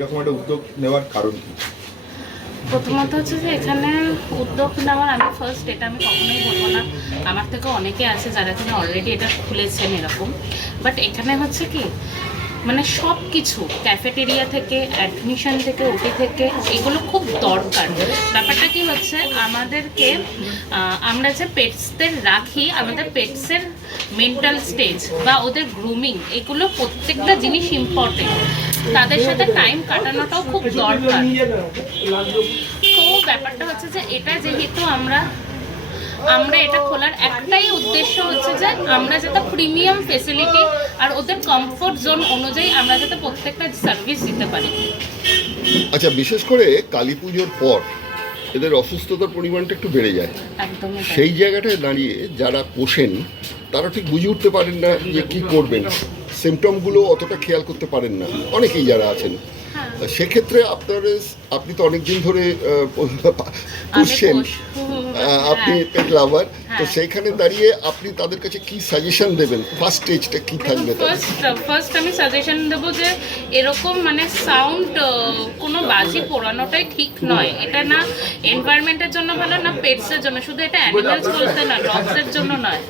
এরকম একটা উদ্যোগ নেওয়ার কারণ কি? প্রথমত হচ্ছে যে এখানে উদ্যোগ নেওয়ার আমি ফার্স্ট এটা আমি কখনোই বলবো না, আমার থেকে অনেকে আছে যারা কিনা অলরেডি এটা খুলেছেন এরকম। বাট এখানে হচ্ছে কি মানে সব কিছু ক্যাফেটেরিয়া থেকে অ্যাডমিশন থেকে ওটি থেকে এগুলো খুব দরকার। ব্যাপারটা কি হচ্ছে আমাদেরকে আমরা যে পেটসদের রাখি আমাদের পেটসের মেন্টাল স্টেজ বা ওদের গ্রুমিং এগুলো প্রত্যেকটা জিনিস ইম্পর্টেন্ট, তাদের সাথে টাইম কাটানোটাও খুব দরকার। তো ব্যাপারটা হচ্ছে যে এটা যেহেতু আমরা এটা খোলার একটাই উদ্দেশ্য হচ্ছে যে আমরা যাতে প্রিমিয়াম ফেসিলিটি আর ওদের কমফোর্ট জোন অনুযায়ী আমরা যাতে প্রত্যেকটা সার্ভিস দিতে পারি। আচ্ছা, বিশেষ করে কালী পুজোর পর এদের অসুস্থতার পরিমাণটা একটু বেড়ে যায়। একদমই তাই। সেই জায়গাটায় দাঁড়িয়ে যারা পোষেন তারা ঠিক বুঝে উঠতে পারেন না যে কী করবেন, সিমটমগুলো অতটা খেয়াল করতে পারেন না অনেকেই যারা আছেন। সেক্ষেত্রে আপনি তো অনেকদিন ধরে পুষছেন, আপনি পেট লাভার, তো সেইখানে দাঁড়িয়ে আপনি তাদের কাছে কি সাজেশন দেবেন? ফার্স্ট স্টেজটা কি থাকবে? ফার্স্ট আমি সাজেশন দেবো যে এরকম মানে সাউন্ড কোনো বাজি পোড়ানোটাই ঠিক নয়। এটা না এনভায়রনমেন্টের জন্য ভালো না পেটসের জন্য, শুধু এটা অ্যানিমালস বলতে না, ডগসের জন্য নয়,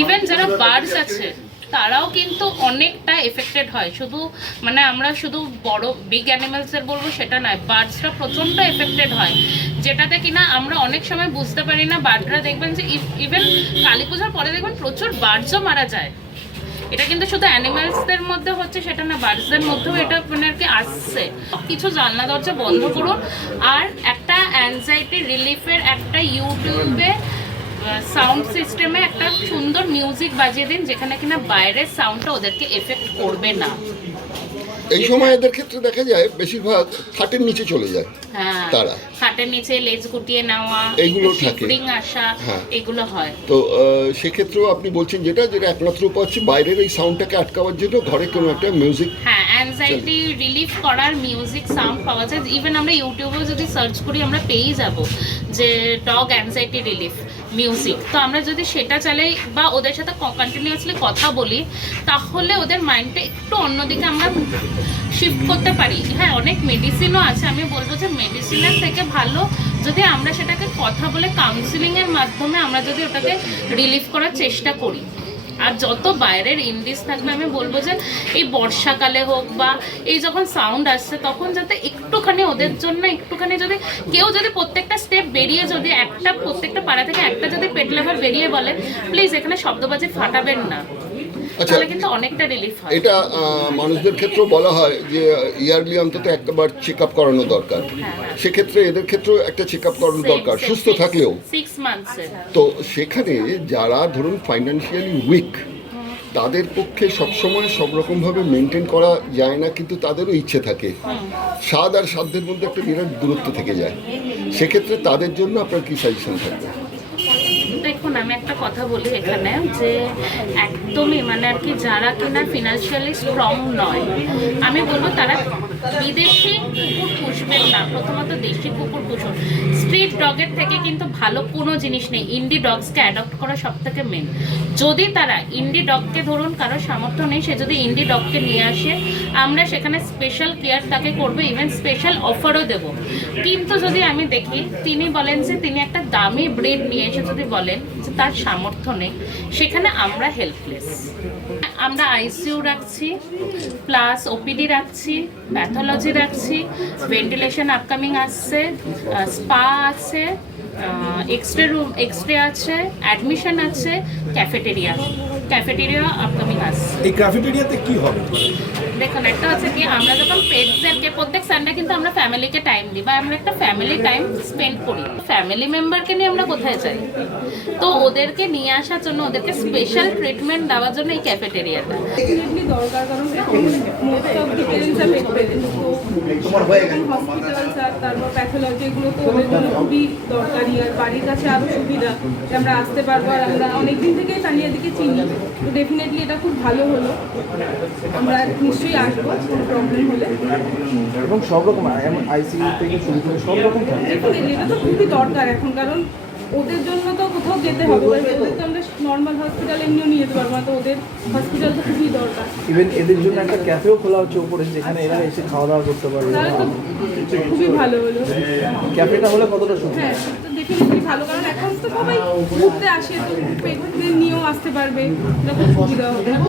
ইভেন যারা বার্ডস আছে তারাও কিন্তু অনেকটা এফেক্টেড হয়। শুধু মানে আমরা শুধু বড় বিগ অ্যানিমালসের বলবো সেটা নয়, বার্ডসরা প্রচণ্ড এফেক্টেড হয়, যেটাতে কিনা আমরা অনেক সময় বুঝতে পারি না। বার্ডরা দেখবেন যে ইভেন কালী পূজার পরে দেখবেন প্রচুর বার্ডসও মারা যায়। এটা কিন্তু শুধু অ্যানিমালসদের মধ্যে হচ্ছে সেটা না, বার্ডসদের মধ্যেও এটা মানে আর কি আসছে। কিছু জানলা দরজা বন্ধ করুন, আর একটা অ্যাংজাইটি রিলিফের একটা ইউটিউবে সাউন্ড সিস্টেমে একটা সুন্দর মিউজিক বাজিয়ে দিন, যেখানে কিনা বাইরের সাউন্ডটা ওদেরকে এফেক্ট করবে না। এই সময় এদের ক্ষেত্রে দেখা যায় বেশিরভাগ খাটের নিচে চলে যায়, তারা খাটের নিচে লেজ গুটিয়ে নেওয়া, এইগুলো থাকে, আসা, এগুলো হয়। তো সেক্ষেত্রেও আপনি বলছেন যেটা একমাত্র উপায় হচ্ছে বাইরের এই সাউন্ডটাকে আটকাবার জন্য ঘরে কোনো একটা মিউজিক, অ্যাংজাইটি রিলিফ করার মিউজিক সাউন্ড পাওয়া যায়। ইভেন আমরা ইউটিউবেও যদি সার্চ করি আমরা পেয়েই যাব যে ডগ অ্যাংজাইটি রিলিফ মিউজিক। তো আমরা যদি সেটা চালাই বা ওদের সাথে কন্টিনিউয়াসলি কথা বলি, তাহলে ওদের মাইন্ডটা একটু অন্যদিকে আমরা শিফট করতে পারি। হ্যাঁ, অনেক মেডিসিনও আছে, আমি বলবো যে মেডিসিনের থেকে ভালো যদি আমরা সেটাকে কথা বলে কাউন্সিলিংয়ের মাধ্যমে আমরা যদি ওটাকে রিলিফ করার চেষ্টা করি। আর যত বাইরের ইন্ডিস থাকবে আমি বলবো যে এই বর্ষাকালে হোক বা এই যখন সাউন্ড আসছে তখন যাতে একটুখানি ওদের জন্য একটুখানি যদি কেউ যদি প্রত্যেকটা স্টেপ বেরিয়ে যদি একটা প্রত্যেকটা পাড়া থেকে একটা যদি পেট লাভার বেরিয়ে বলে প্লিজ এখানে শব্দবাজি ফাটাবেন না, তাহলে কিন্তু অনেকটা রিলিফ হয়। এটা মানুষদের ক্ষেত্রেও বলা হয় যে ইয়ারলি অন্তত একবার চেক আপ করানো দরকার। সেক্ষেত্রে এদের ক্ষেত্রেও একটা চেক আপ করানো দরকার, সুস্থ থাকলেও 6 মান্থসে। তো সেখানে যারা ধরুন ফাইন্যান্সিয়ালি উইক তাদের পক্ষে সবসময় সব রকমভাবে মেনটেন করা যায় না, কিন্তু তাদেরও ইচ্ছে থাকে। স্বাদ আর সাধ্যের মধ্যে একটা বিরাট দূরত্ব থেকে যায়। সেক্ষেত্রে তাদের জন্য আপনার কি সাজেশন থাকবে? দেখুন, আমি একটা কথা বলি এখানে যে একদমই মানে আর কি যারা কিনা ফিনান্সিয়ালি স্ট্রং নয়, আমি বলবো তারা বিদেশি কুকুর পুষবেন না, প্রথমত দেশি কুকুর পুষুন। স্ট্রিট ডগের থেকে কিন্তু ভালো কোনো জিনিস নেই। ইন্ডি ডগসকে অ্যাডপ্ট করা সব থেকে মেন। যদি তারা ইন্ডি ডগকে ধরুন কারোর সামর্থ্য নেই, সে যদি ইন্ডি ডগকে নিয়ে আসে আমরা সেখানে স্পেশাল কেয়ার তাকে করবো, ইভেন স্পেশাল অফারও দেবো। কিন্তু যদি আমি দেখি তিনি বলেন যে তিনি একটা দামি ব্রিড নিয়ে এসে যদি বলেন যে তার সামর্থ্য নেই, সেখানে আমরা হেল্পলেস। আমরা আইসিইউ রাখছি, প্লাস ওপিডি রাখছি, প্যাথোলজি রাখছি, ভেন্টিলেশন আপকামিং আসছে, স্পা আছে, এক্সরে আছে, অ্যাডমিশন আছে, ক্যাফেটেরিয়া আপকামিং আসছে। এই ক্যাফেটেরিয়াতে কি হবে? দেখুন, একটা হচ্ছে কি আমরা যখন পেটসদেরকে প্রত্যেক সানডে কিন্তু আমরা ফ্যামিলিকে টাইম দিই বা আমরা একটা ফ্যামিলি টাইম স্পেন্ড করি, ফ্যামিলি মেম্বারকে নিয়ে আমরা কোথায় যাই, তো ওদেরকে নিয়ে আসার জন্য ওদেরকে স্পেশাল ট্রিটমেন্ট দেওয়ার জন্য এই ক্যাফেটেরিয়াটা দরকার। কারণ মোস্ট অফ দ্য পেরেন্টস আর পেট পেরেন্টস, হসপিটালস আর তারপর প্যাথোলজি এগুলো তো ওদের জন্য খুবই দরকারি। আর বাড়ির কাছে আরও সুবিধা যে আমরা আসতে পারবো, আর আমরা অনেকদিন থেকেই তানিয়াদিকে চিনি, তো ডেফিনেটলি এটা খুব ভালো হলো। আমরা নিশ্চয়ই আসবো কোনো প্রবলেম হলে। এবং সব রকম আইসিইউ থেকে শুরু করে সব রকম ডেফিনেটলি এটা তো খুবই দরকার এখন, কারণ ওদের জন্য তো কোথাও যেতে হবে, ওদের তো আমরা নর্মাল হসপিটাল এমনিও নিয়ে যেতে পারবো না, তো ওদের হসপিটাল তো খুবই দরকার। ইভেন এদের জন্য একটা ক্যাফেও খোলা হচ্ছে উপরে, যেখানে এরা এসে খাওয়া দাওয়া করতে পারবে। তাহলে তো খুবই ভালো হলো। ক্যাফেটা হলে কতটা সুবিধা? হ্যাঁ, তো ডেফিনেটলি ভালো, কারণ এখন তো সবাই ঘুরতে আসে, তো পেটদের নিয়েও আসতে পারবে, এটা খুব সুবিধা হবে।